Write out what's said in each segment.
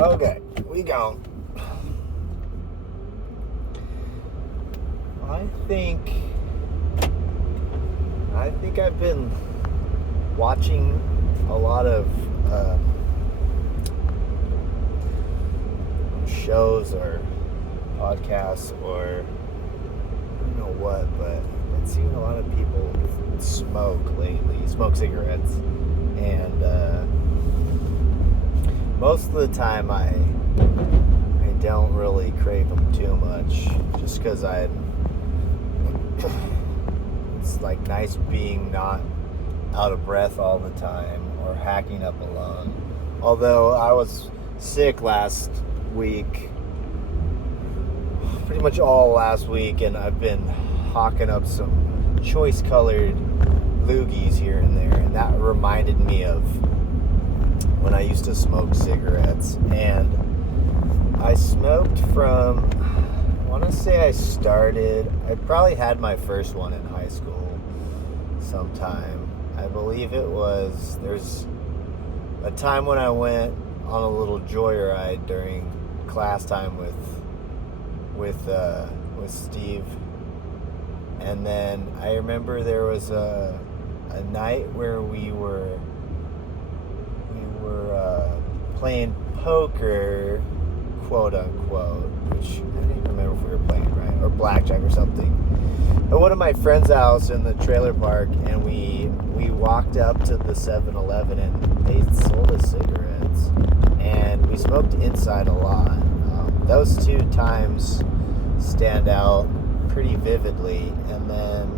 Okay, we go. I think I've been watching a lot of shows or podcasts or I don't know what, but I've seen a lot of people smoke lately, smoke cigarettes, and most of the time I don't really crave them too much, just because it's like nice being not out of breath all the time or hacking up a lung. Although I was sick last week, pretty much all last week, and I've been hawking up some choice colored loogies here and there, and that reminded me of when I used to smoke cigarettes. And I smoked from, I want to say I probably had my first one in high school sometime. I believe there's a time when I went on a little joyride during class time with Steve. And then I remember there was a night where we were playing poker, quote unquote, which I don't even remember if we were playing, right? Or blackjack or something. At one of my friend's house in the trailer park, and we walked up to the 7-Eleven and they sold us cigarettes, and we smoked inside a lot. Those two times stand out pretty vividly. And then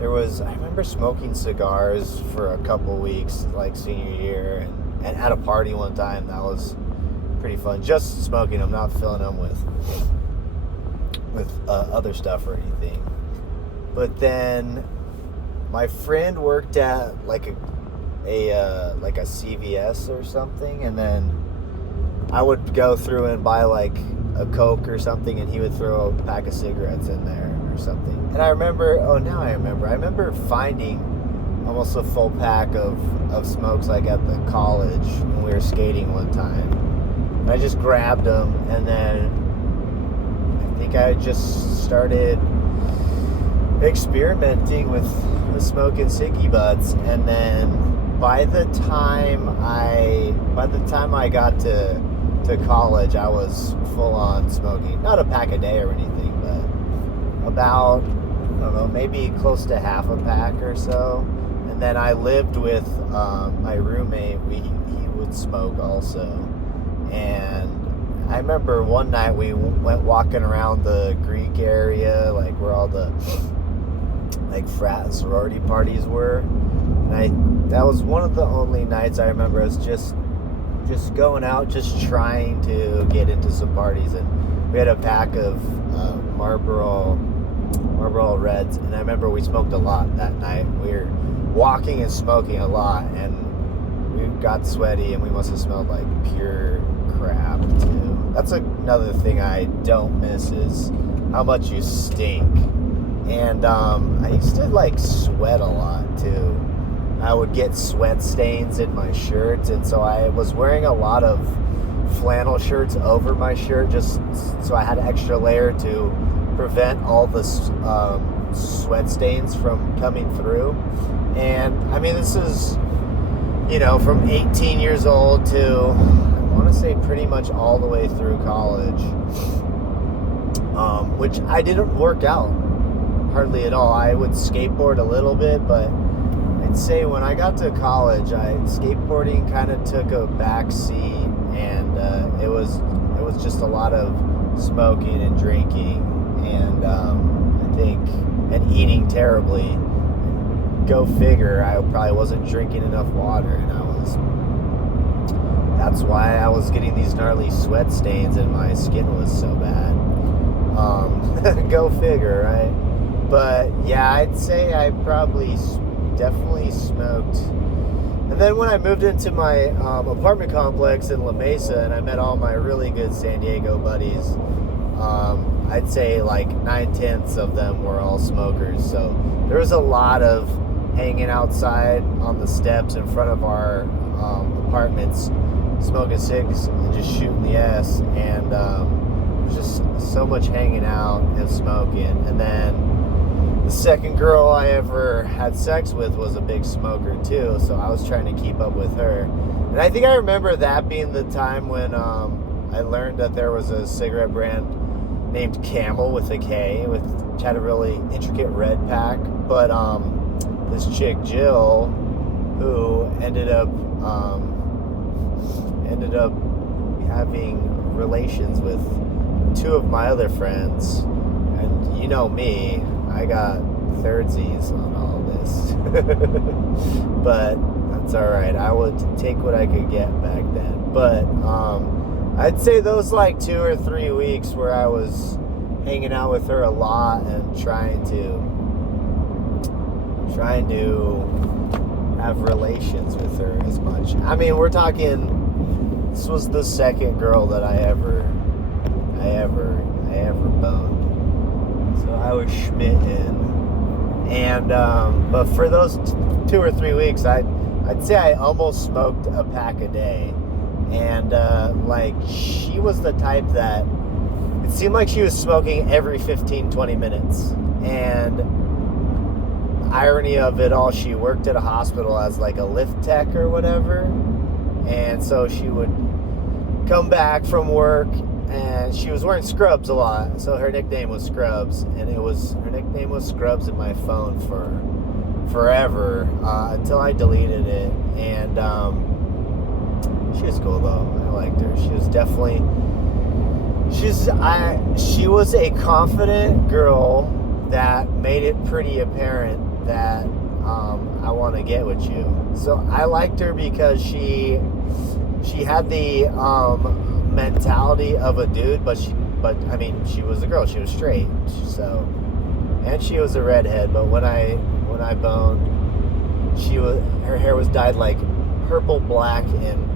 I remember smoking cigars for a couple weeks, like senior year, and at a party one time. That was pretty fun. Just smoking them, not filling them with other stuff or anything. But then my friend worked at like a CVS or something, and then I would go through and buy like a Coke or something, and he would throw a pack of cigarettes in there or something. And I remember finding almost a full pack of smokes like at the college when we were skating one time. And I just grabbed them, and then I think I just started experimenting with smoking ciggy butts. And then by the time I got to college, I was full on smoking. Not a pack a day or anything, but about, I don't know, maybe close to half a pack or so. And then I lived with my roommate. He would smoke also. And I remember one night we went walking around the Greek area, like where all the like frat and sorority parties were. And that was one of the only nights I remember us just going out, just trying to get into some parties. And we had a pack of Marlboro Reds, and I remember we smoked a lot that night. We were walking and smoking a lot, and we got sweaty, and we must have smelled like pure crap too. That's another thing I don't miss, is how much you stink. And I used to like sweat a lot too. I would get sweat stains in my shirts, and so I was wearing a lot of flannel shirts over my shirt, just so I had an extra layer to prevent all the sweat stains from coming through. And I mean, this is, from 18 years old to, I want to say, pretty much all the way through college, which I didn't work out hardly at all. I would skateboard a little bit, but I'd say when I got to college, skateboarding kind of took a back seat, and it was just a lot of smoking and drinking, and I think, and eating terribly. Go figure, I probably wasn't drinking enough water, and that's why I was getting these gnarly sweat stains and my skin was so bad. Go figure, right? But yeah, I'd say I probably definitely smoked. And then when I moved into my apartment complex in La Mesa, and I met all my really good San Diego buddies, I'd say like 9/10 of them were all smokers. So there was a lot of hanging outside on the steps in front of our apartments, smoking cigs and just shooting the S, and it was just so much hanging out and smoking. And then the second girl I ever had sex with was a big smoker too, so I was trying to keep up with her. And I think I remember that being the time when I learned that there was a cigarette brand named Camel with a K, which had a really intricate red pack. But this chick Jill, who ended up having relations with two of my other friends, and you know me, I got thirdsies on all this. But that's all right. I would take what I could get back then. But I'd say those like 2 or 3 weeks where I was hanging out with her a lot and trying to have relations with her as much. I mean, we're talking, this was the second girl that I ever boned. So I was smitten. And but for those 2 or 3 weeks, I'd say I almost smoked a pack a day. And like, she was the type that it seemed like she was smoking every 15-20 minutes. And irony of it all, she worked at a hospital as like a lift tech or whatever. And so she would come back from work, and she was wearing scrubs a lot, so her nickname was Scrubs. And her nickname was Scrubs in my phone for forever, until I deleted it. And she was cool though. I liked her. She was definitely, she was a confident girl that made it pretty apparent that I want to get with you. So I liked her because she had the mentality of a dude, but I mean, she was a girl. She was straight. So, and she was a redhead. But when I boned, her hair was dyed like purple black and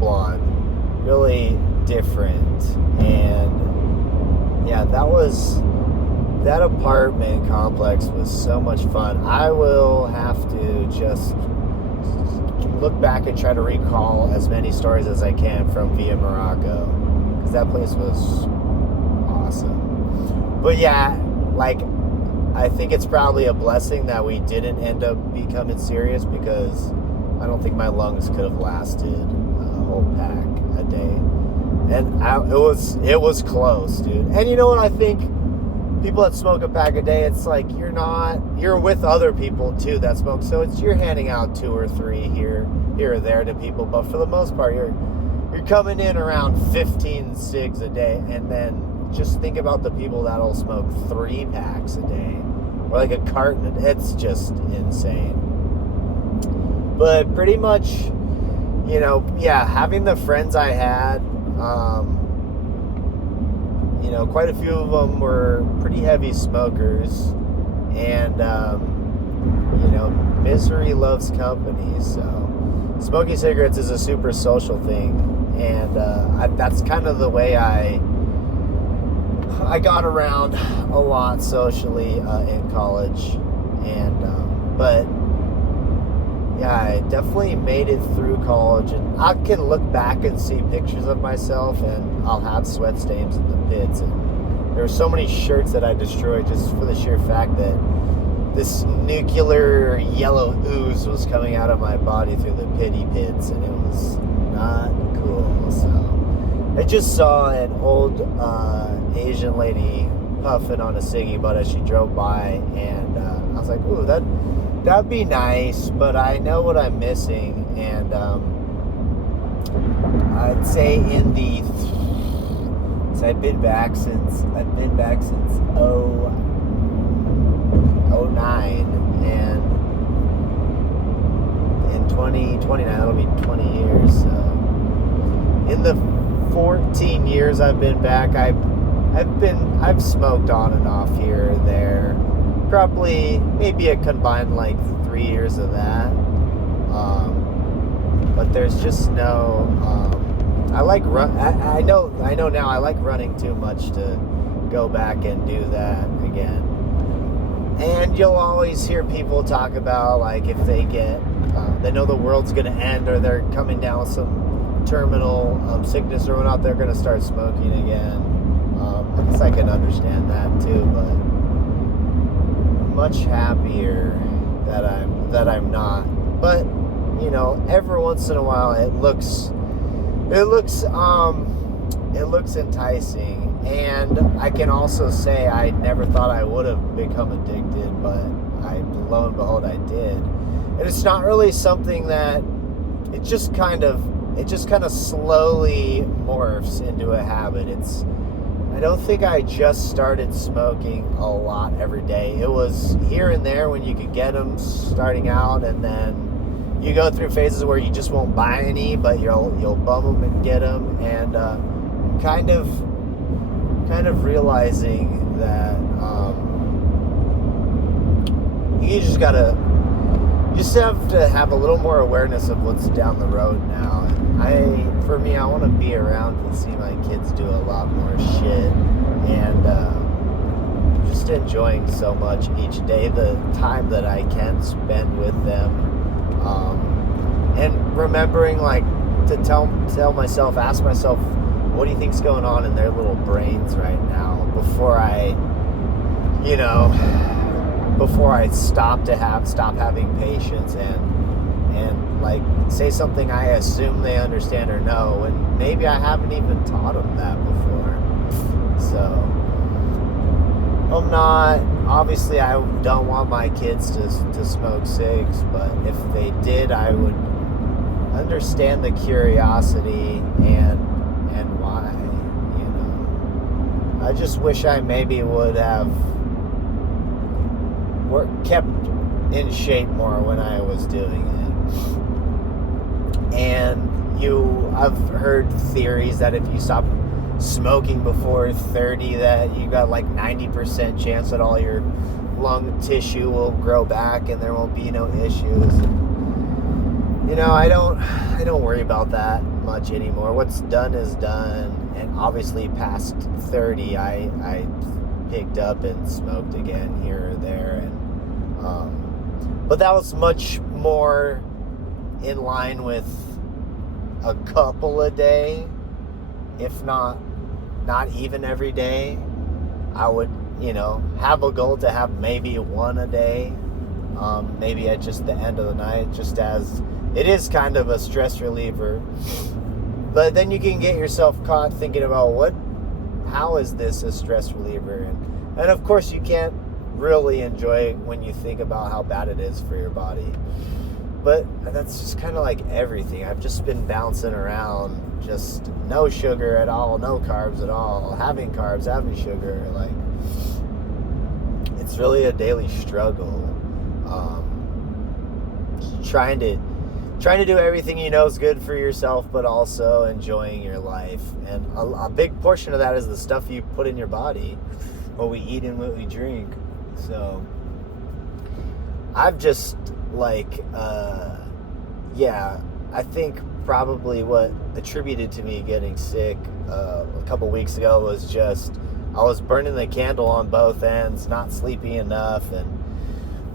blonde, really different. And yeah, that apartment complex was so much fun. I will have to just look back and try to recall as many stories as I can from Via Morocco, because that place was awesome. But yeah, like, I think it's probably a blessing that we didn't end up becoming serious, because I don't think my lungs could have lasted a whole pack a day. And it was close, dude. And you know what I think? People that smoke a pack a day, it's like you're with other people too that smoke. So you're handing out 2 or 3 here or there to people. But for the most part, you're coming in around 15 cigs a day. And then just think about the people that'll smoke 3 packs a day, or like a carton. It's just insane. But pretty much, you know, yeah, having the friends I had, you know, quite a few of them were pretty heavy smokers. And, you know, misery loves company. So smoking cigarettes is a super social thing. And that's kind of the way I got around a lot socially in college. And but yeah, I definitely made it through college, and I can look back and see pictures of myself, and I'll have sweat stains in the pits. And there were so many shirts that I destroyed just for the sheer fact that this nuclear yellow ooze was coming out of my body through the pity pits, and it was not cool. So I just saw an old Asian lady puffing on a ciggy butt as she drove by, and I was like, ooh, that'd be nice, but I know what I'm missing. And I'd say I've been back since 09, and in 2029 it'll be 20 years. So in the 14 years I've been back, I've smoked on and off here or there. Probably maybe a combined like 3 years of that. But there's just no. I like run. I know now. I like running too much to go back and do that again. And you'll always hear people talk about, like, if they know the world's going to end, or they're coming down with some terminal sickness or whatnot, they're going to start smoking again. I guess I can understand that too, but I'm much happier that I'm not. But every once in a while it looks enticing. And I can also say I never thought I would have become addicted, but lo and behold, I did. And it's not really something that it just kind of slowly morphs into a habit. I don't think I just started smoking a lot every day. It was here and there when you could get them starting out, and then you go through phases where you just won't buy any, but you'll bum them and get them, and kind of realizing that you just have to have a little more awareness of what's down the road now. And for me, I want to be around and see my kids do a lot more shit, and just enjoying so much each day, the time that I can spend with them, and remembering, like, to ask myself, what do you think's going on in their little brains right now, before I stop having patience and like say something I assume they understand or know, and maybe I haven't even taught them that before. So obviously I don't want my kids to smoke cigs, but if they did, I would understand the curiosity and why. I just wish I maybe would have kept in shape more when I was doing it. And I've heard theories that if you stop smoking before 30, that you got like 90% chance that all your lung tissue will grow back and there won't be no issues. I don't worry about that much anymore. What's done is done. And obviously past 30, I picked up and smoked again here or there, and but that was much more in line with a couple a day, if not even every day. I would have a goal to have maybe one a day, maybe at just the end of the night, just as it is kind of a stress reliever. But then you can get yourself caught thinking about how is this a stress reliever? And of course you can't really enjoy it when you think about how bad it is for your body. But that's just kind of like everything. I've just been bouncing around, just no sugar at all, no carbs at all, having carbs, having sugar. Like, it's really a daily struggle. Trying to do everything is good for yourself, but also enjoying your life. And a big portion of that is the stuff you put in your body, what we eat and what we drink. So I've just I think probably what attributed to me getting sick a couple weeks ago was just I was burning the candle on both ends, not sleeping enough, and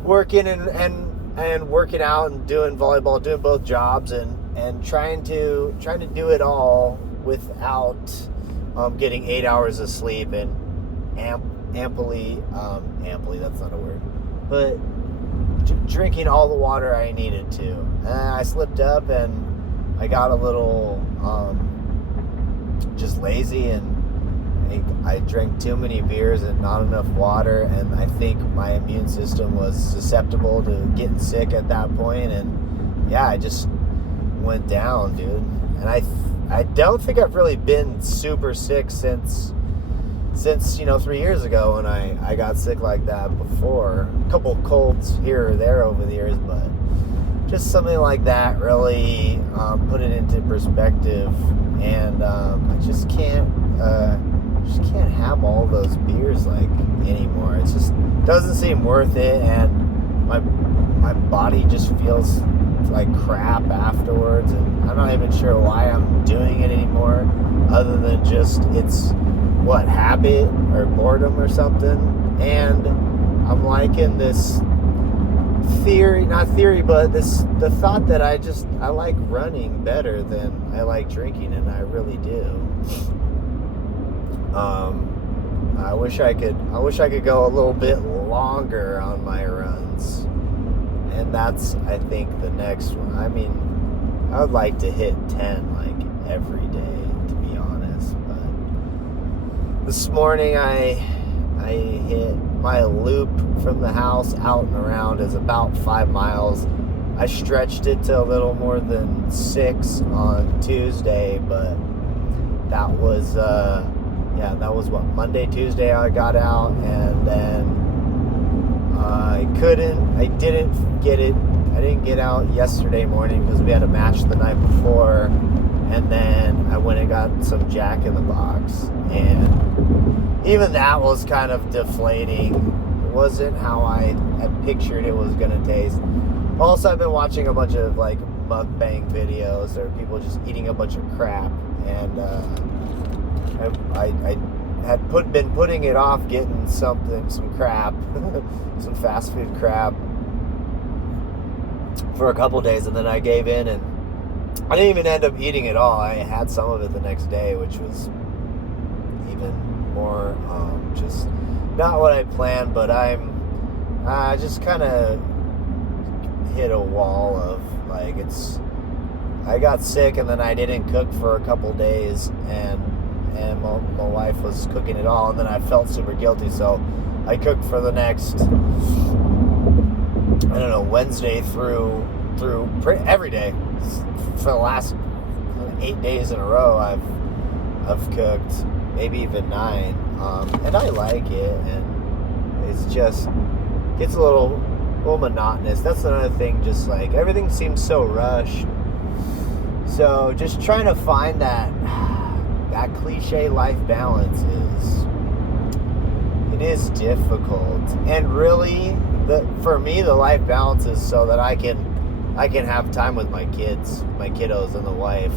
working and working out and doing volleyball, doing both jobs, and trying to do it all without getting 8 hours of sleep and amply, that's not a word, but drinking all the water I needed to. And I slipped up and I got a little just lazy, and I drank too many beers and not enough water, and I think my immune system was susceptible to getting sick at that point, and yeah, I just went down, dude. And I don't think I've really been super sick since 3 years ago when I got sick like that before. A couple colds here or there over the years, but just something like that really put it into perspective. And I just can't have all those beers anymore. It just doesn't seem worth it, and my body just feels like crap afterwards, and I'm not even sure why I'm doing it anymore, other than just it's habit or boredom or something. And I'm liking this but the thought that I like running better than I like drinking, and I really do. I wish I could go a little bit longer on my runs. And that's, I think, the next one. I mean, I would like to hit 10 like every day, to be honest. But this morning I hit my loop from the house out and around is about 5 miles. I stretched it to a little more than 6 on Tuesday, but that was what, Monday, Tuesday I got out, and then I didn't get out yesterday morning because we had a match the night before, and then I went and got some Jack in the Box, and even that was kind of deflating. It wasn't how I had pictured it was going to taste. Also, I've been watching a bunch of like mukbang videos or people just eating a bunch of crap, and I had been putting it off getting some crap, some fast food crap for a couple days, and then I gave in, and I didn't even end up eating it all. I had some of it the next day, which was even more just not what I planned, but I just kind of hit a wall of like, I got sick, and then I didn't cook for a couple days, and my wife was cooking it all, and then I felt super guilty, so I cooked for the next, Wednesday through every day for the last 8 days in a row. I've cooked, maybe even 9, and I like it, and it's just gets a little monotonous. That's another thing, just like everything seems so rushed, so just trying to find that cliche life balance is difficult. And really, for me, the life balance is so that I can have time with my kiddos and the wife,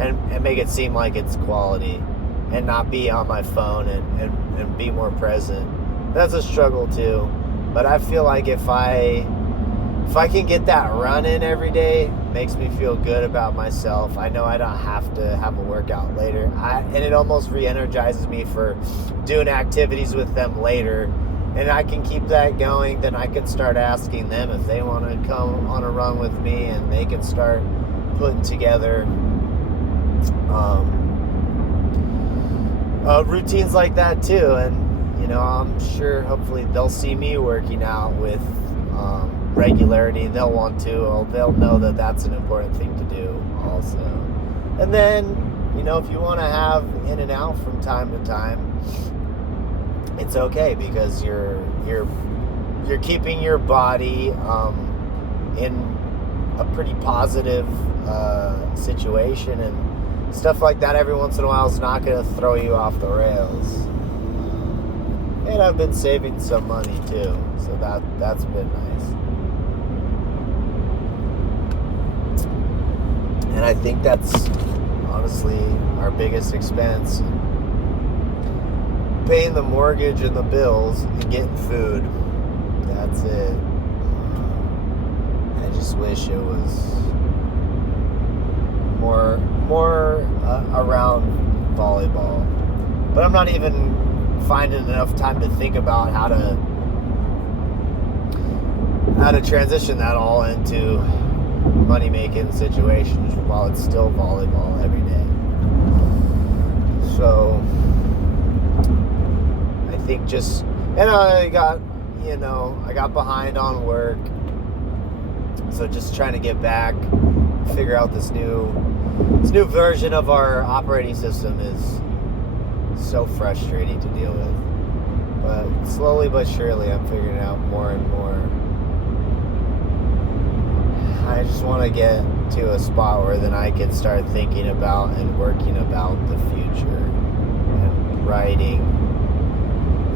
and make it seem like it's quality, and not be on my phone, and be more present. That's a struggle too, but I feel like if I can get that run in every day, makes me feel good about myself. I know I don't have to have a workout later, and it almost re-energizes me for doing activities with them later, and I can keep that going. Then I can start asking them if they want to come on a run with me, and they can start putting together routines like that too. And I'm sure hopefully they'll see me working out with regularity. They'll want to, or they'll know that that's an important thing to do also. And then, if you want to have in and out from time to time, it's okay, because you're keeping your body in a pretty positive situation, and stuff like that every once in a while is not going to throw you off the rails. And I've been saving some money too, so that's been nice. And I think that's honestly our biggest expense. Paying the mortgage and the bills and getting food. That's it. I just wish it was more around volleyball. But I'm not even finding enough time to think about how to transition that all into money-making situations while it's still volleyball every day. So I think and I got behind on work, so just trying to get back, figure out this new version of our operating system is so frustrating to deal with. But slowly but surely I'm figuring it out more and more. I just want to get to a spot where then I can start thinking about and working about the future, and writing,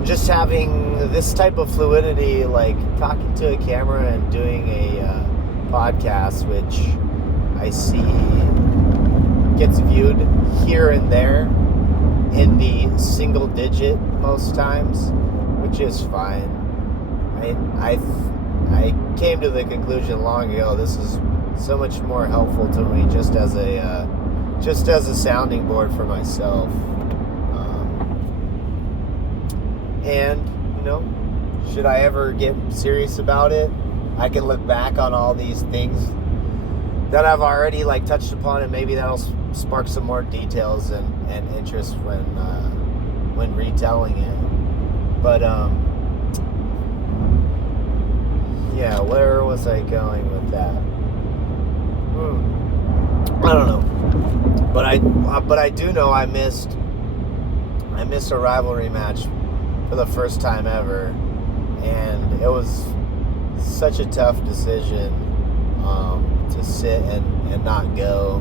just having this type of fluidity, like talking to a camera and doing a podcast, which I see gets viewed here and there in the single digit most times, which is fine. I came to the conclusion long ago. This is so much more helpful to me just as a sounding board for myself. And should I ever get serious about it, I can look back on all these things that I've already touched upon, and maybe that'll spark some more details and interest when retelling it. But yeah, where was I going with that? I don't know. But I do know I missed a rivalry match for the first time ever, and it was such a tough decision to sit and not go.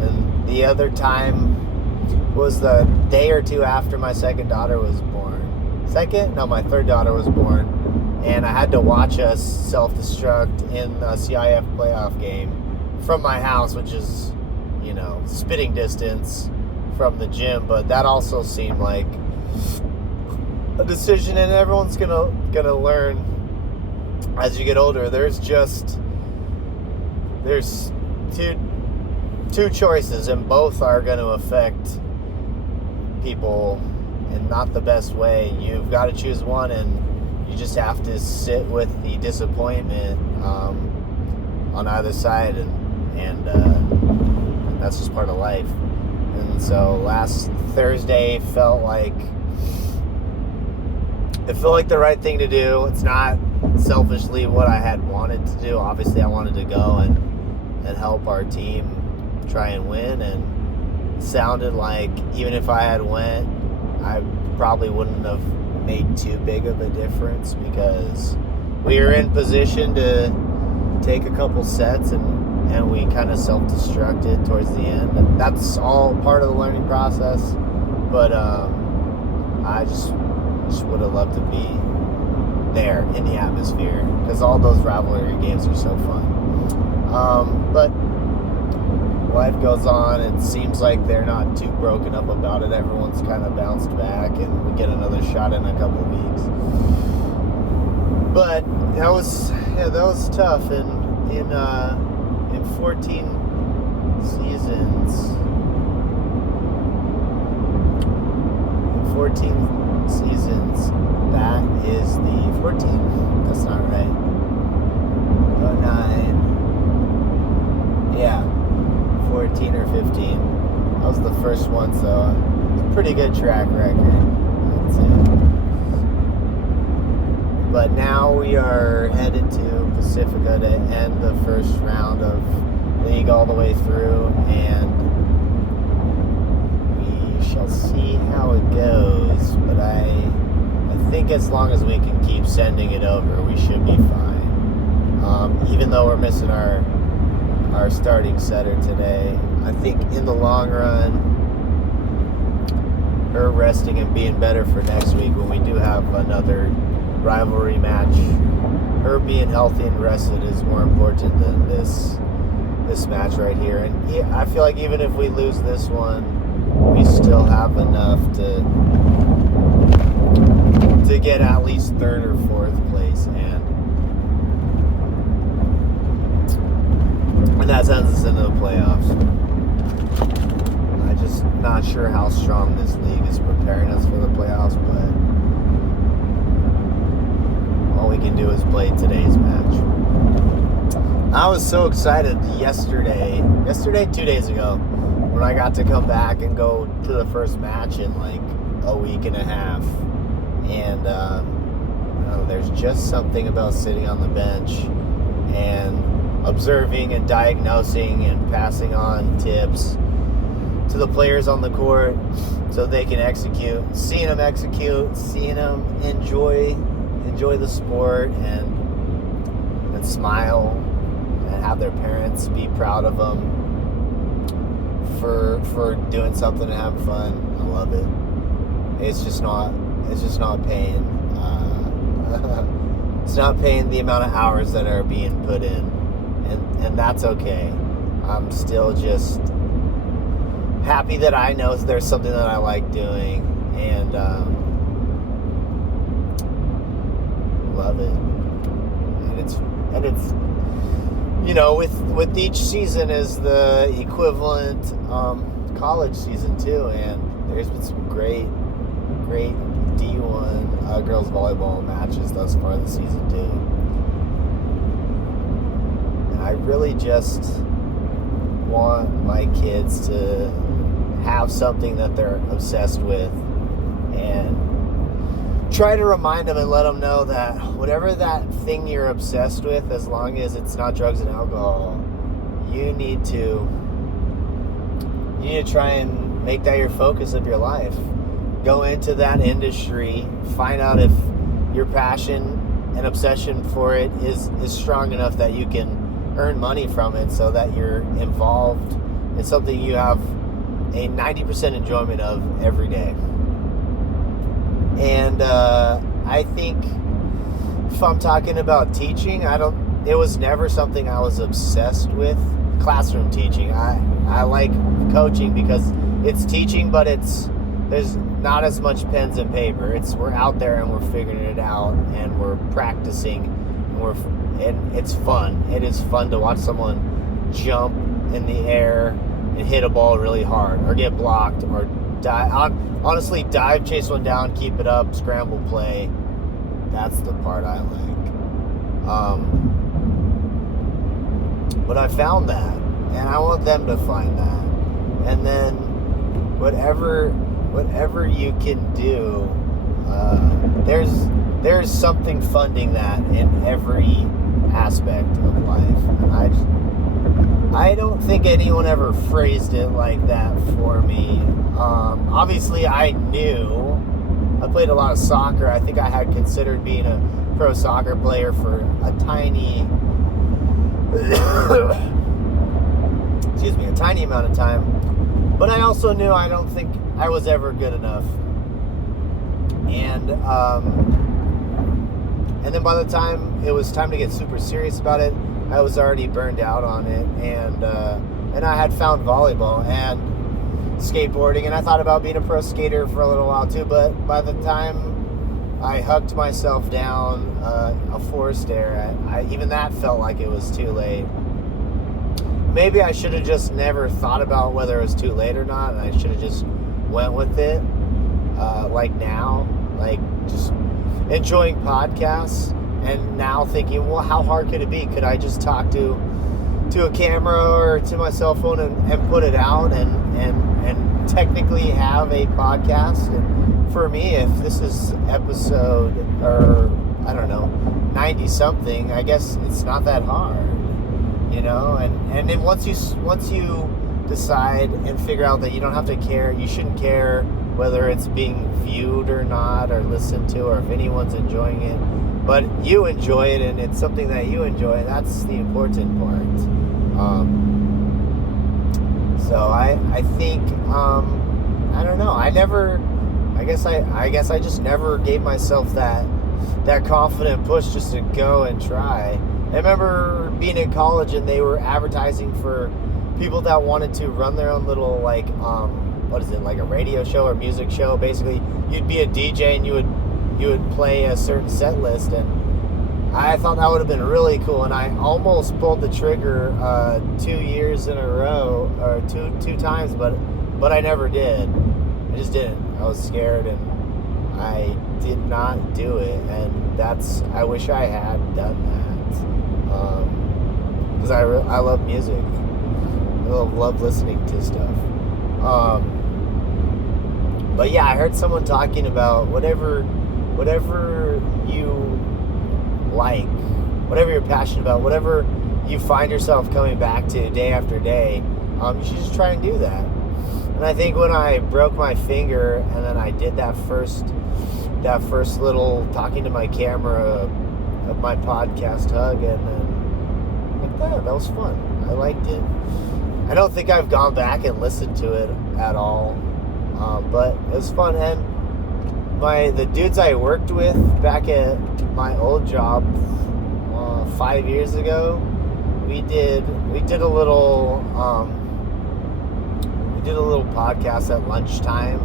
And the other time was the day or two after my second daughter was born. My third daughter was born, and I had to watch us self-destruct in a CIF playoff game from my house, which is, spitting distance from the gym. But that also seemed like a decision, and everyone's gonna learn as you get older. There's two choices, and both are going to affect people in not the best way. You've got to choose one, and you just have to sit with the disappointment on either side, and that's just part of life. And so last Thursday felt like the right thing to do. It's not selfishly what I had wanted to do. Obviously, I wanted to go and help our team try and win, and it sounded like even if I had went, I probably wouldn't have made too big of a difference, because we were in position to take a couple sets, and we kind of self-destructed towards the end, and that's all part of the learning process. But I just would have loved to be there in the atmosphere, because all those rivalry games are so fun. But life goes on. It seems like they're not too broken up about it. Everyone's kind of bounced back, and we get another shot in a couple weeks. But that was tough. And in 14 seasons. 14 seasons. That is the 14. That's not right. 09. Yeah, 14 or 15. That was the first one, so it's a pretty good track record, I'd say. But now we are headed to Pacifica to end the first round of league all the way through, and we shall see how it goes. But I think as long as we can keep sending it over, we should be fine. Even though we're missing our starting setter today, I think in the long run, her resting and being better for next week when we do have another rivalry match, her being healthy and rested is more important than this match right here. And I feel like even if we lose this one, we still have enough to get at least third or fourth place, and that sends us into the playoffs. I'm just not sure how strong this league is preparing us for the playoffs, but all we can do is play today's match. I was so excited yesterday, 2 days ago, when I got to come back and go to the first match in like a week and a half. And there's just something about sitting on the bench and observing and diagnosing and passing on tips to the players on the court so they can execute. Seeing them execute, seeing them enjoy the sport and smile and have their parents be proud of them for doing something and having fun. I love it. It's just not paying. It's not paying the amount of hours that are being put in, and that's okay. I'm still just happy that I know there's something that I like doing, and love it. And it's with each season is the equivalent college season too, and there's been some great D1 girls volleyball matches thus far this season too. And I really just want my kids to have something that they're obsessed with, and try to remind them and let them know that whatever that thing you're obsessed with, as long as it's not drugs and alcohol, you need to try and make that your focus of your life. Go into that industry, find out if your passion and obsession for it is strong enough that you can earn money from it, so that you're involved in something you have a 90% enjoyment of every day. And I think if I'm talking about teaching, it was never something I was obsessed with. Classroom teaching, I like coaching because it's teaching, but there's not as much pens and paper. We're out there and we're figuring it out, and we're practicing, and it's fun. It is fun to watch someone jump in the air and hit a ball really hard, or get blocked, or honestly dive, chase one down, keep it up, scramble play. That's the part I like. But I found that, and I want them to find that. And then whatever you can do, there's something funding that in every aspect of life. And I don't think anyone ever phrased it like that for me. Obviously, I knew. I played a lot of soccer. I think I had considered being a pro soccer player for a tiny amount of time. But I also knew I don't think I was ever good enough. And then by the time it was time to get super serious about it, I was already burned out on it, and I had found volleyball and skateboarding, and I thought about being a pro skater for a little while too, but by the time I hucked myself down a forced air, even that felt like it was too late. Maybe I should have just never thought about whether it was too late or not, and I should have just went with it, like now, like just enjoying podcasts, and now thinking, well, how hard could it be? Could I just talk to a camera or to my cell phone and put it out and technically have a podcast? And for me, if this is episode, or I don't know, 90 something, I guess it's not that hard, and then once you decide and figure out that you don't have to care, you shouldn't care whether it's being viewed or not, or listened to, or if anyone's enjoying it, but you enjoy it and it's something that you enjoy. That's the important part. So I think I don't know. I guess I just never gave myself that confident push just to go and try. I remember being in college and they were advertising for people that wanted to run their own little like a radio show or music show. Basically, you'd be a DJ and you would play a certain set list, and I thought that would have been really cool, and I almost pulled the trigger 2 years in a row, or two times, but I never did. I just didn't. I was scared, and I did not do it, and I wish I had done that, because I love music. I love listening to stuff. But yeah, I heard someone talking about whatever you like, whatever you're passionate about, whatever you find yourself coming back to day after day, you should just try and do that. And I think when I broke my finger and then I did that first little talking to my camera of my podcast hug, and then like that was fun. I liked it. I don't think I've gone back and listened to it at all, but it was fun. And the dudes I worked with back at my old job 5 years ago, we did a little podcast at lunchtime.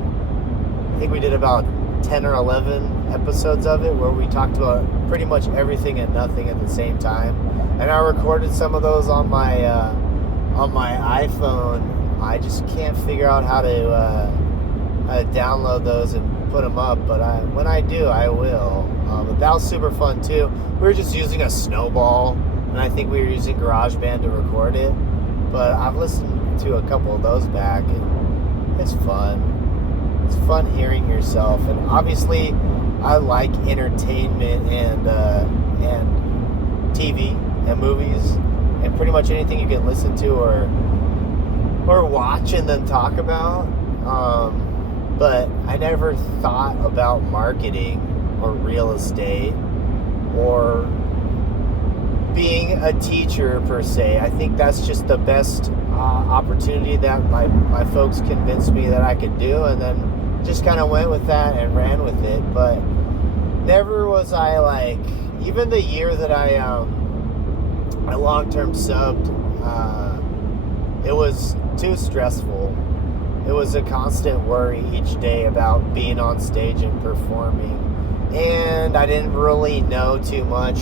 I think we did about 10 or 11 episodes of it where we talked about pretty much everything and nothing at the same time. And I recorded some of those on my iPhone. I just can't figure out how to download those and put them up. But when I do, I will. But that was super fun too. We were just using a snowball, and I think we were using GarageBand to record it. But I've listened to a couple of those back, and it's fun. It's fun hearing yourself, and obviously, I like entertainment and TV and movies and pretty much anything you can listen to or watch and then talk about. But I never thought about marketing or real estate or being a teacher per se. I think that's just the best opportunity that my folks convinced me that I could do, and then just kind of went with that and ran with it. But never was I like, even the year that I long-term subbed, it was too stressful. It was a constant worry each day about being on stage and performing, and I didn't really know too much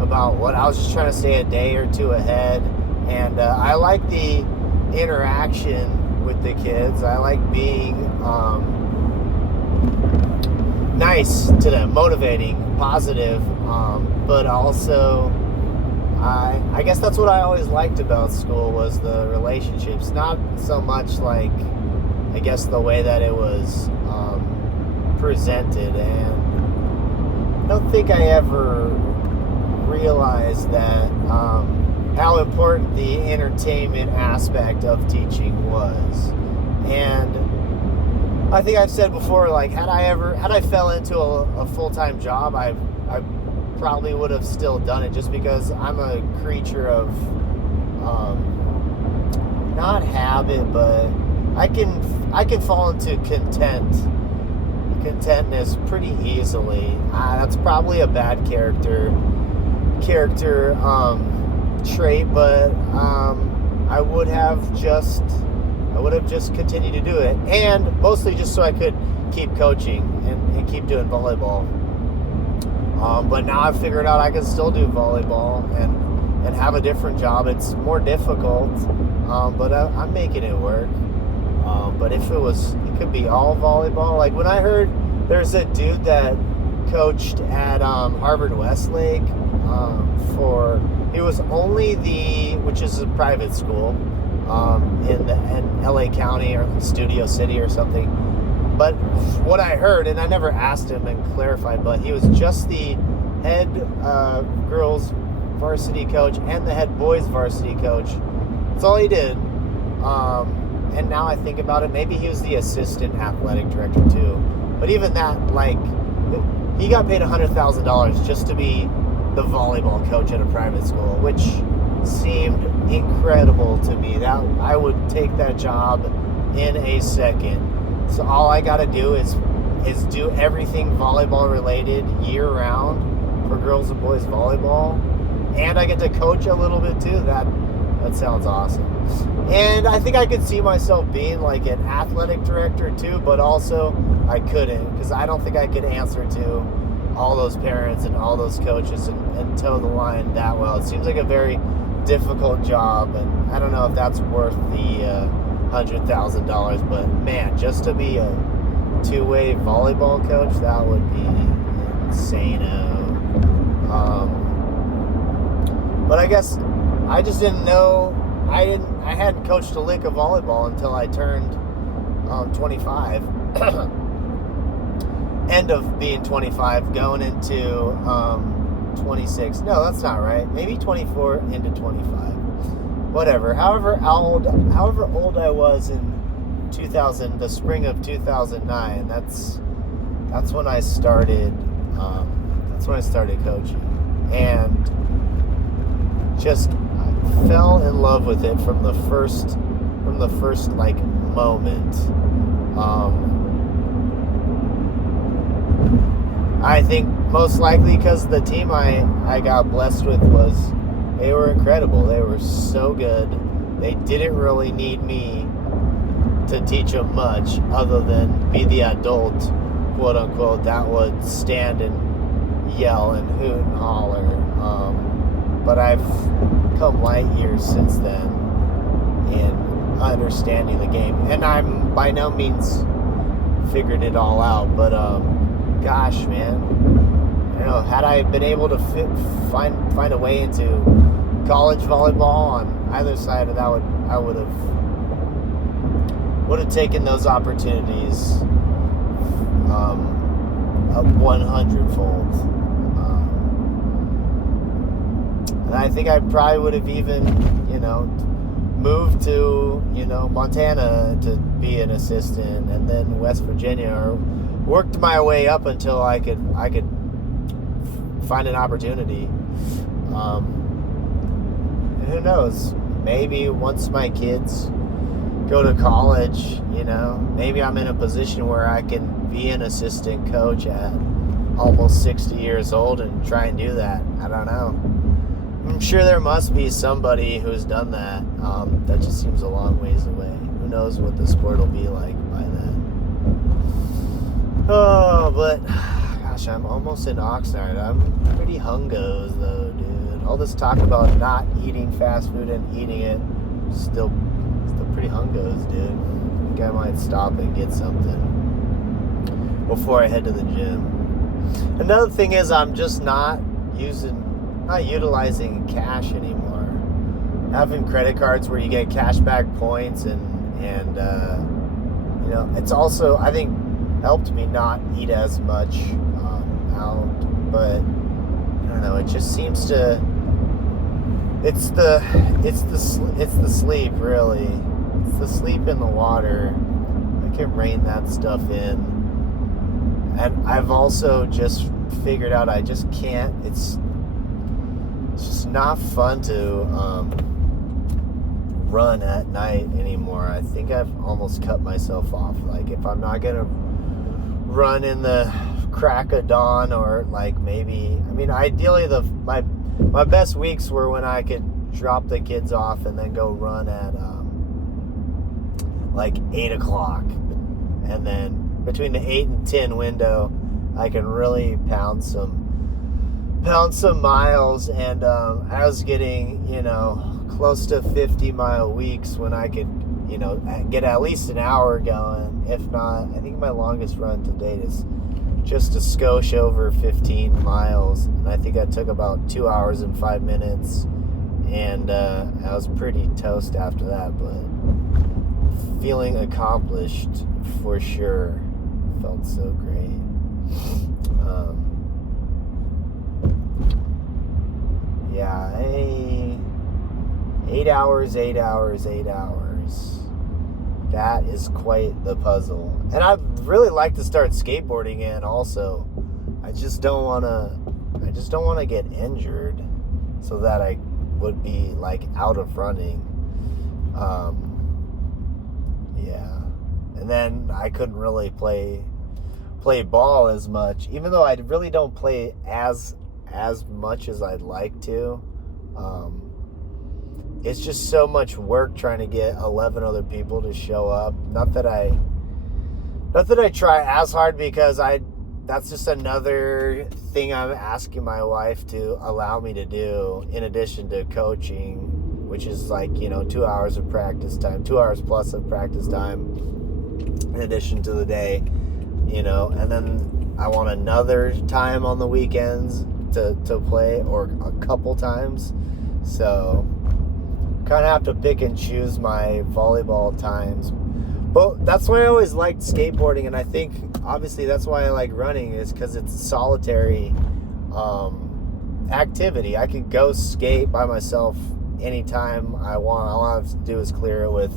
about what I was just trying to stay a day or two ahead. And I like the interaction with the kids. I like being nice to them, motivating, positive, but also I guess that's what I always liked about school, was the relationships. Not so much like, I guess, the way that it was presented. And I don't think I ever realized that how important the entertainment aspect of teaching was. And I think I've said before, like, had I fell into a full-time job, I probably would have still done it, just because I'm a creature of not habit, but I can fall into contentness pretty easily. That's probably a bad character trait, but I would have just continued to do it, and mostly just so I could keep coaching and keep doing volleyball. But now I've figured out I can still do volleyball and have a different job. It's more difficult, but I'm making it work. But if it could be all volleyball. Like when I heard there's a dude that coached at Harvard Westlake he was only which is a private school in LA County or Studio City or something. But what I heard, and I never asked him and clarified, but he was just the head girls varsity coach and the head boys varsity coach. That's all he did. And now I think about it, maybe he was the assistant athletic director too. But even that, like, he got paid $100,000 just to be the volleyball coach at a private school, which seemed incredible to me. That I would take that job in a second. So all I got to do is do everything volleyball related year round for girls and boys volleyball, and I get to coach a little bit too. That sounds awesome. And I think I could see myself being like an athletic director too, but also I couldn't, because I don't think I could answer to all those parents and all those coaches and toe the line that well. It seems like a very difficult job, and I don't know if that's worth the $100,000, but man, just to be a two-way volleyball coach, that would be insane-o. But I guess I just didn't know. I hadn't coached a lick of volleyball until I turned 25. End of being 25, going into 26. No, that's not right. Maybe 24 into 25. Whatever. However old I was in the spring of 2009. That's when I started. That's when I started coaching, and just I fell in love with it from the first like moment. I think most likely because the team I got blessed with they were incredible. They were so good. They didn't really need me to teach them much other than be the adult quote unquote, that would stand and yell and hoot and holler. But I've come light years since then in understanding the game, and I'm by no means figured it all out. But gosh, man, I don't know. Had I been able to find a way into college volleyball on either side of that, I would have taken those opportunities 100-fold. And I think I probably would have even, moved to, Montana to be an assistant, and then West Virginia, or worked my way up until I could find an opportunity. And who knows? Maybe once my kids go to college, maybe I'm in a position where I can be an assistant coach at almost 60 years old and try and do that. I don't know. I'm sure there must be somebody who's done that. That just seems a long ways away. Who knows what the sport will be like by then. Oh, but gosh, I'm almost in Oxnard. I'm pretty hungos though, dude. All this talk about not eating fast food and eating it, still pretty hungos, dude. I think I might stop and get something before I head to the gym. Another thing is I'm just not utilizing cash anymore. Having credit cards where you get cashback points and it's also, I think, helped me not eat as much out. But I don't know. It just seems to. It's the sleep, really. It's the sleep in the water. I can rein that stuff in. And I've also just figured out I just can't. It's just not fun to run at night anymore. I think I've almost cut myself off. Like, if I'm not gonna run in the crack of dawn, or like maybe, ideally my best weeks were when I could drop the kids off and then go run at like 8 o'clock, and then between the 8 and 10 window I can really pound some miles. And I was getting close to 50-mile weeks when I could get at least an hour going. If not, I think my longest run to date is just a skosh over 15 miles, and I think I took about 2 hours and 5 minutes, and I was pretty toast after that, but feeling accomplished for sure. Felt so great. 8 hours. That is quite the puzzle. And I'd really like to start skateboarding again also. I just don't want to get injured so that I would be like out of running. And then I couldn't really play ball as much, even though I really don't play as much as I'd like to. It's just so much work trying to get 11 other people to show up. Not that I try as hard, because that's just another thing I'm asking my wife to allow me to do in addition to coaching, which is like, 2 hours of practice time, 2 hours plus of practice time in addition to the day, and then I want another time on the weekends to play, or a couple times. So kind of have to pick and choose my volleyball times. But that's why I always liked skateboarding, and I think obviously that's why I like running, is because it's a solitary activity. I can go skate by myself anytime I want. All I have to do is clear it with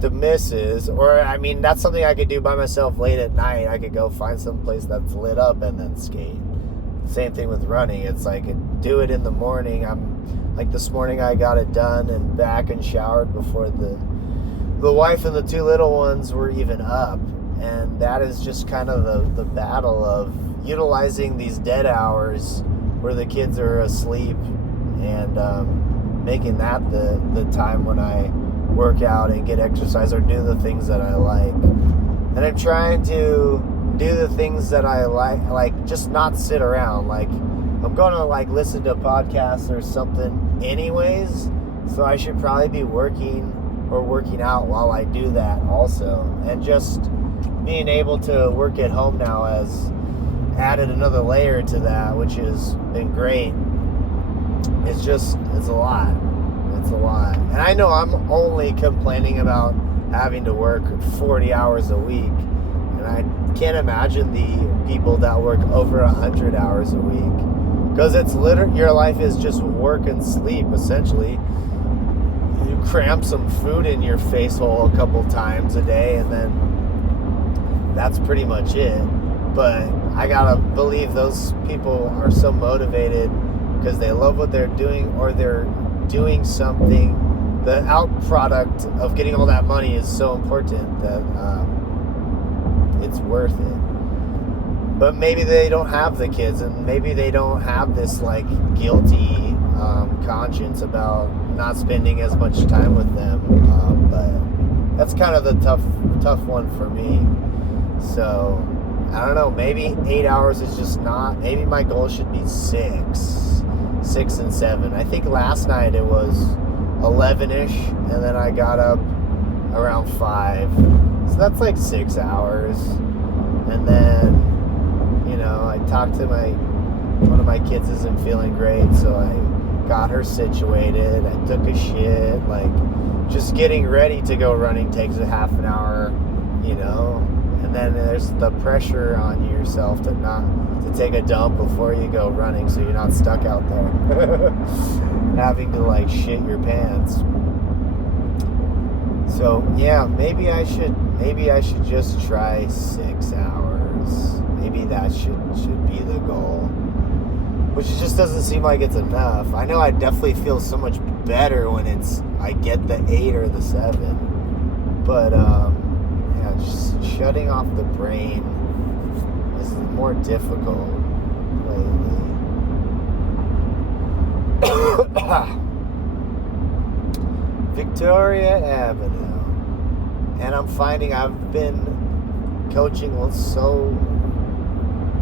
the missus, or that's something I could do by myself late at night. I could go find some place that's lit up and then skate. Same thing with running. It's like I could do it in the morning. Like this morning I got it done and back and showered before the wife and the 2 little ones were even up. And that is just kind of the battle of utilizing these dead hours where the kids are asleep, and making that the time when I work out and get exercise or do the things that I like. And I'm trying to do the things that I like just not sit around. Like, I'm going to like listen to podcasts or something anyways, so I should probably be working out while I do that also. And just being able to work at home now has added another layer to that, which has been great. It's a lot. It's a lot. And I know I'm only complaining about having to work 40 hours a week. And I can't imagine the people that work over 100 hours a week. Because it's literally, your life is just work and sleep, essentially. You cram some food in your face hole a couple times a day, and then that's pretty much it. But I gotta believe those people are so motivated because they love what they're doing, or they're doing something. The out product of getting all that money is so important that it's worth it. But maybe they don't have the kids, and maybe they don't have this like guilty conscience about not spending as much time with them. But that's kind of the tough one for me. So I don't know, maybe 8 hours is just not, maybe my goal should be 6 and 7. I think last night it was 11-ish, and then I got up around 5. So that's like 6 hours. And then, I talked to one of my kids isn't feeling great, so I got her situated. I took a shit. Like, just getting ready to go running takes a half an hour, And then there's the pressure on yourself to take a dump before you go running, so you're not stuck out there having to like shit your pants. So yeah, maybe I should just try 6 hours. Maybe that should be the goal, which just doesn't seem like it's enough. I know I definitely feel so much better when I get the 8 or the 7, but just shutting off the brain is more difficult lately. Victoria Avenue. And I'm finding I've been coaching so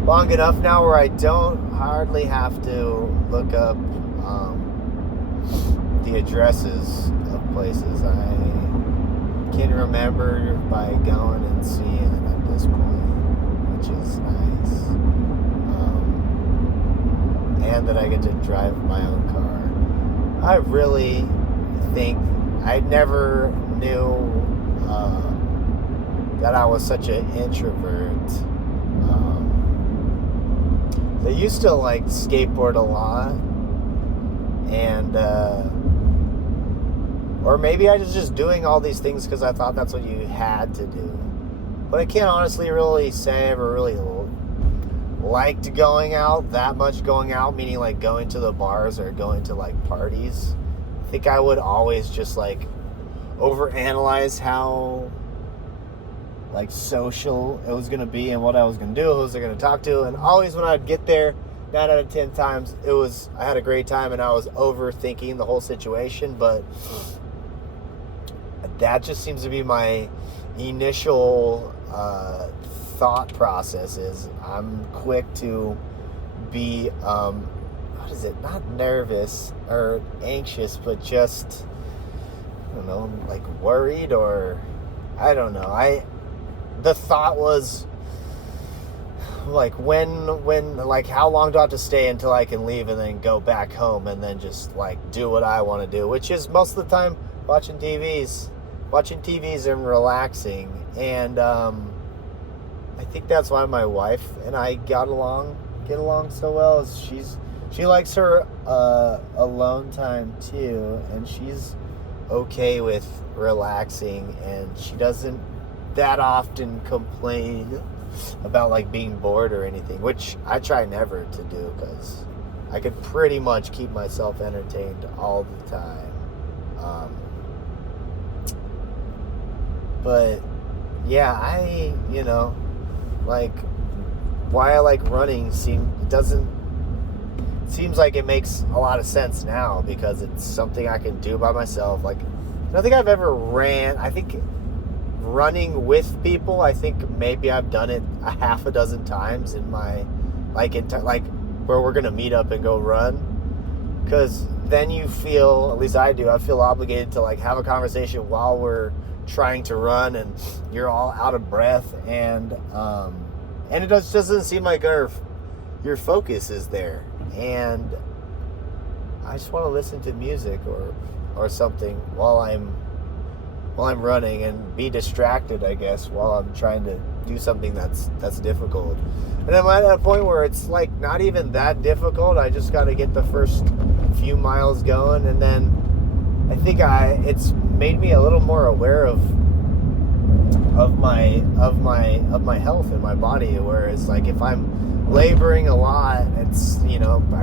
long enough now where I don't hardly have to look up the addresses of places. I can remember by going and seeing at this point, which is nice. And that I get to drive my own car. I really think I never knew that I was such an introvert. I used to like skateboard a lot, and or maybe I was just doing all these things because I thought that's what you had to do. But I can't honestly really say I ever really liked going out, that much going out, meaning like going to the bars or going to like parties. I think I would always just like overanalyze how like social it was going to be and what I was going to do, who was I going to talk to. And always when I'd get there, 9 out of 10 times, I had a great time and I was overthinking the whole situation. But that just seems to be my initial thought process. Is I'm quick to be not nervous or anxious, but just I don't know, like worried, or I don't know. The thought was like when like how long do I have to stay until I can leave and then go back home and then just like do what I want to do, which is most of the time watching TVs and relaxing. And I think that's why my wife and I get along so well, is she likes her alone time too, and she's okay with relaxing, and she doesn't that often complain about like being bored or anything, which I try never to do because I could pretty much keep myself entertained all the time. But yeah, like why I like running seems like it makes a lot of sense now because it's something I can do by myself. Like, I don't think I've ever ran. I think running with people, I think maybe I've done it a half a dozen times in my, like where we're going to meet up and go run. Because then you feel, at least I do, I feel obligated to like have a conversation while we're trying to run, and you're all out of breath, and it just doesn't seem like your focus is there. And I just want to listen to music or something while I'm running and be distracted, I guess, while I'm trying to do something that's difficult. And I'm at a point where it's like not even that difficult. I just got to get the first few miles going, and then I think it's made me a little more aware of my health and my body. Whereas like if I'm laboring a lot, it's, I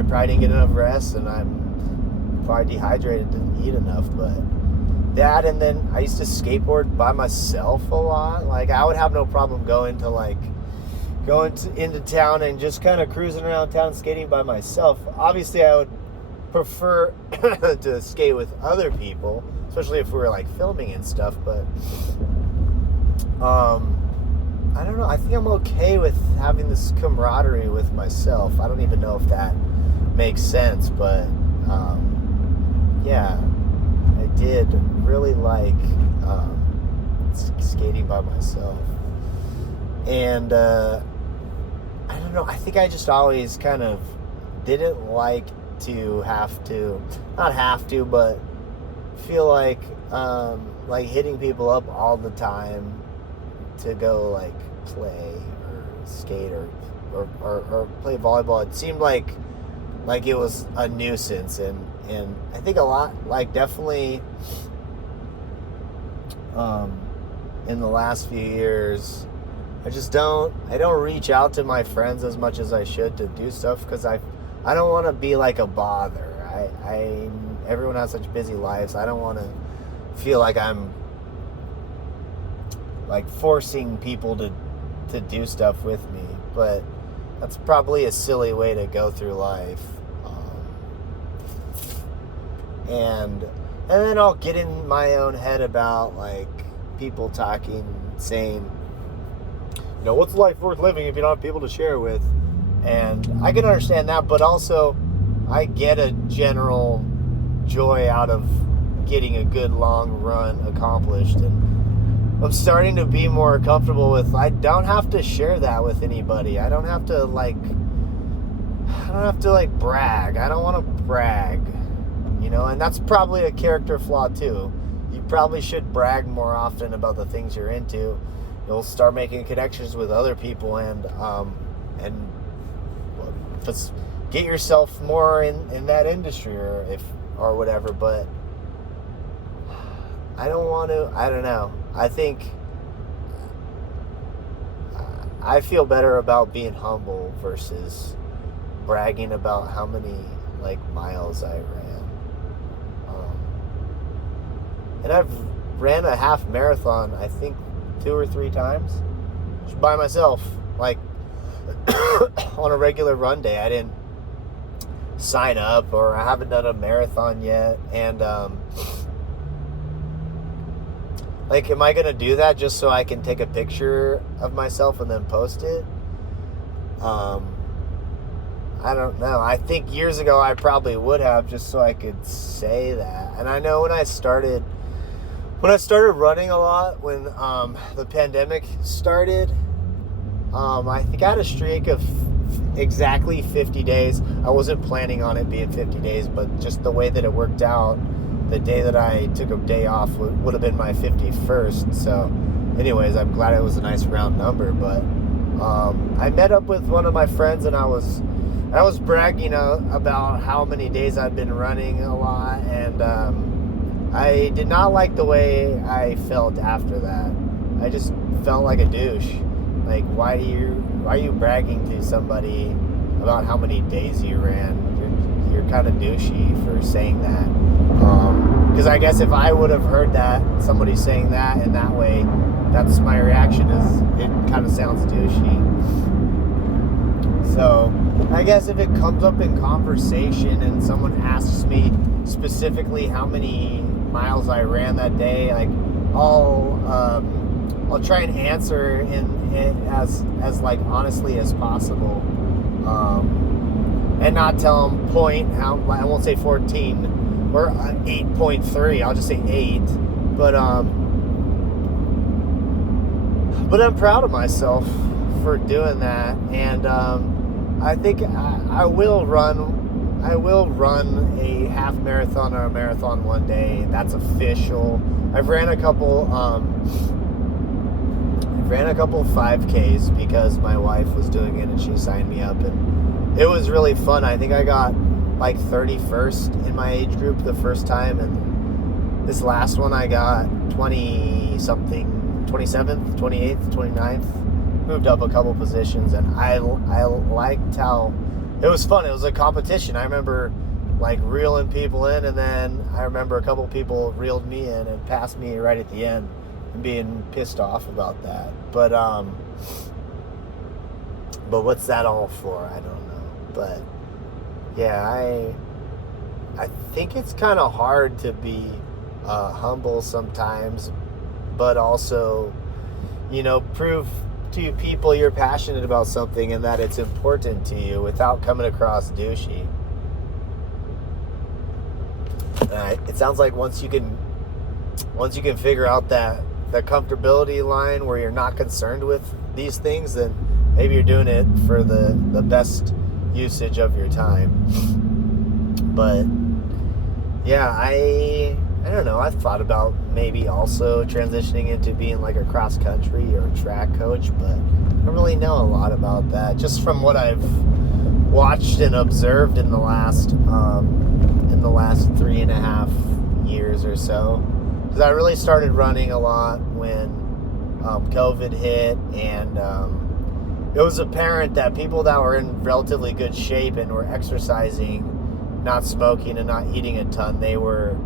probably didn't get enough rest, and I'm probably dehydrated, didn't eat enough. But that, and then I used to skateboard by myself a lot. Like I would have no problem going into town and just kind of cruising around town skating by myself. Obviously I would prefer to skate with other people, especially if we were like filming and stuff, but I don't know, I think I'm okay with having this camaraderie with myself. I don't even know if that makes sense, but yeah, I did really like skating by myself. And I don't know, I think I just always kind of didn't like to but feel like hitting people up all the time to go like play or skate or play volleyball. It seemed like it was a nuisance, and I think a lot, like definitely in the last few years, I don't reach out to my friends as much as I should to do stuff, because I don't want to be like a bother. Everyone has such busy lives. I don't want to feel like I'm like forcing people to do stuff with me, but that's probably a silly way to go through life. And then I'll get in my own head about like people talking, saying, what's life worth living if you don't have people to share with? And I can understand that, but also I get a general joy out of getting a good long run accomplished, and I'm starting to be more comfortable with, I don't have to share that with anybody. I don't have to brag. I don't want to brag, and that's probably a character flaw too. You probably should brag more often about the things you're into. You'll start making connections with other people, and just get yourself more in that industry or whatever. But I don't want to. I don't know. I think I feel better about being humble versus bragging about how many miles I ran. And I've ran a half marathon, I think 2 or 3 times, just by myself, on a regular run day. I didn't sign up, or I haven't done a marathon yet. And am I gonna do that just so I can take a picture of myself and then post it? I don't know. I think years ago I probably would have, just so I could say that. And I know when I started running a lot, when the pandemic started, I think I had a streak of exactly 50 days. I wasn't planning on it being 50 days, but just the way that it worked out, the day that I took a day off would have been my 51st. So anyways, I'm glad it was a nice round number. But I met up with one of my friends, and I was bragging about how many days I'd been running a lot, and I did not like the way I felt after that. I just felt like a douche. Like, why are you bragging to somebody about how many days you ran? You're kind of douchey for saying that. Because I guess if I would have heard that, somebody saying that in that way, that's my reaction, is it kind of sounds douchey. So I guess if it comes up in conversation and someone asks me specifically how many miles I ran that day, I'll I'll try and answer in as like honestly as possible, and not tell them point out. I won't say 14 or 8.3. I'll just say 8. But I'm proud of myself for doing that, and I think I will run a half marathon or a marathon one day. That's official. I've ran a couple 5Ks because my wife was doing it and she signed me up, and it was really fun. I think I got like 31st in my age group the first time, and this last one I got 20 something, 27th, 28th, 29th, moved up a couple positions, and I liked how it was fun. It was a competition. I remember like reeling people in, and then I remember a couple people reeled me in and passed me right at the end, and being pissed off about that. But what's that all for? I don't know. But yeah, I think it's kind of hard to be humble sometimes, but also, prove to people you're passionate about something and that it's important to you without coming across douchey. It sounds like once you can figure out that comfortability line where you're not concerned with these things, then maybe you're doing it for the best usage of your time. But yeah, I don't know. I've thought about maybe also transitioning into being like a cross country or a track coach, but I don't really know a lot about that. Just from what I've watched and observed in the last 3.5 years or so, because I really started running a lot when COVID hit, and it was apparent that people that were in relatively good shape and were exercising, not smoking, and not eating a ton, they were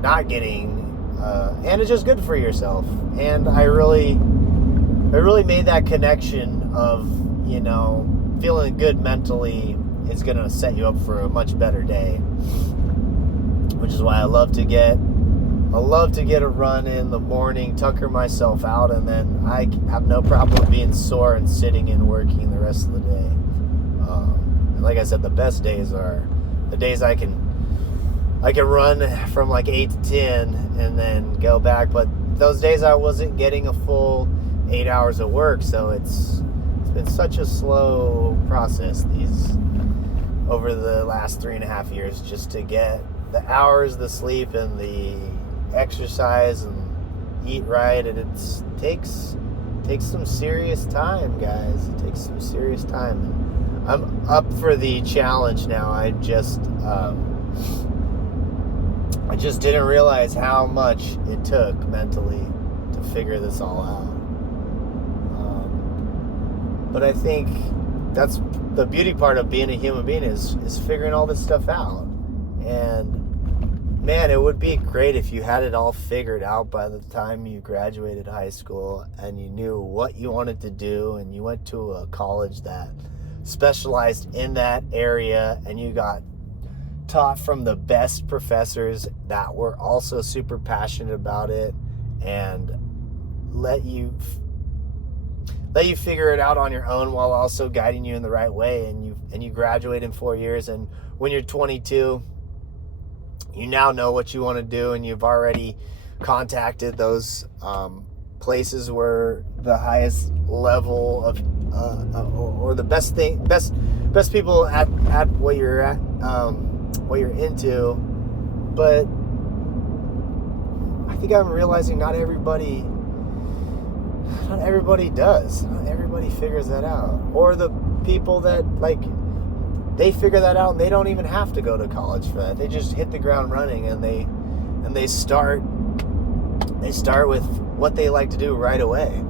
not getting, and it's just good for yourself. And I really made that connection of, feeling good mentally is going to set you up for a much better day, which is why I love to get a run in the morning, tucker myself out, and then I have no problem being sore and sitting and working the rest of the day. And like I said, the best days are the days I can run from like 8 to 10 and then go back. But those days I wasn't getting a full 8 hours of work, so it's been such a slow process over the last 3.5 years just to get the hours, the sleep, and the exercise and eat right. And it takes some serious time, guys. It takes some serious time. And I'm up for the challenge now. I just didn't realize how much it took mentally to figure this all out. But I think that's the beauty part of being a human being is figuring all this stuff out. And man, it would be great if you had it all figured out by the time you graduated high school and you knew what you wanted to do, and you went to a college that specialized in that area, and you got taught from the best professors that were also super passionate about it, and let you figure it out on your own while also guiding you in the right way. And you graduate in 4 years, and when you're 22, you now know what you want to do, and you've already contacted those places where the highest level of or the best people at what you're at, what you're into. But I think I'm realizing not everybody does. Not everybody figures that out. Or the people that they figure that out and they don't even have to go to college for that. They just hit the ground running, and they start with what they like to do right away.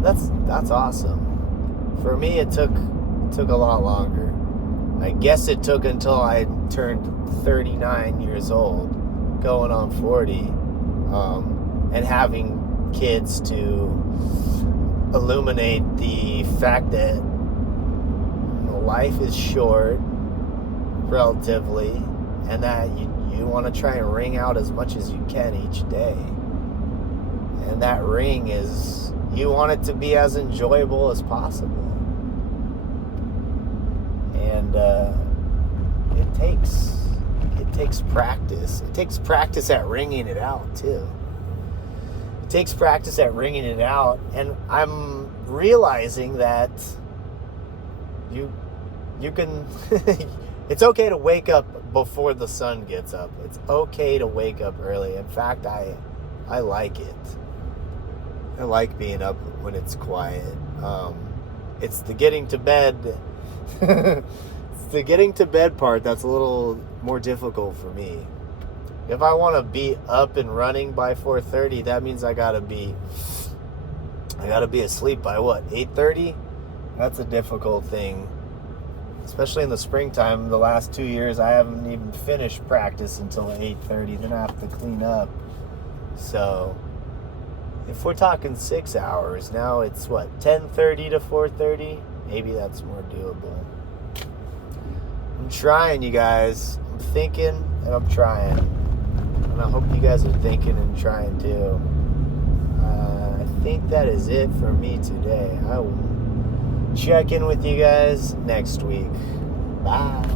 That's awesome. For me, it took a lot longer. I guess it took until I turned 39 years old, going on 40, and having kids to illuminate the fact that life is short, relatively, and that you want to try and wring out as much as you can each day. And that ring is, you want it to be as enjoyable as possible. And it takes practice. It takes practice at ringing it out too. It takes practice at ringing it out, and I'm realizing that you can it's okay to wake up before the sun gets up. It's okay to wake up early. In fact, I like it. I like being up when it's quiet. It's the getting to bed it's the getting to bed part that's a little more difficult for me. If I want to be up and running by 4:30, that means I gotta be asleep by what, 8:30? That's a difficult thing, especially in the springtime. The last 2 years, I haven't even finished practice until 8:30. Then I have to clean up. So if we're talking 6 hours, now it's what, 10:30 to 4:30? Maybe that's more doable. I'm trying, you guys. I'm thinking and I'm trying. And I hope you guys are thinking and trying too. I think that is it for me today. I will check in with you guys next week. Bye.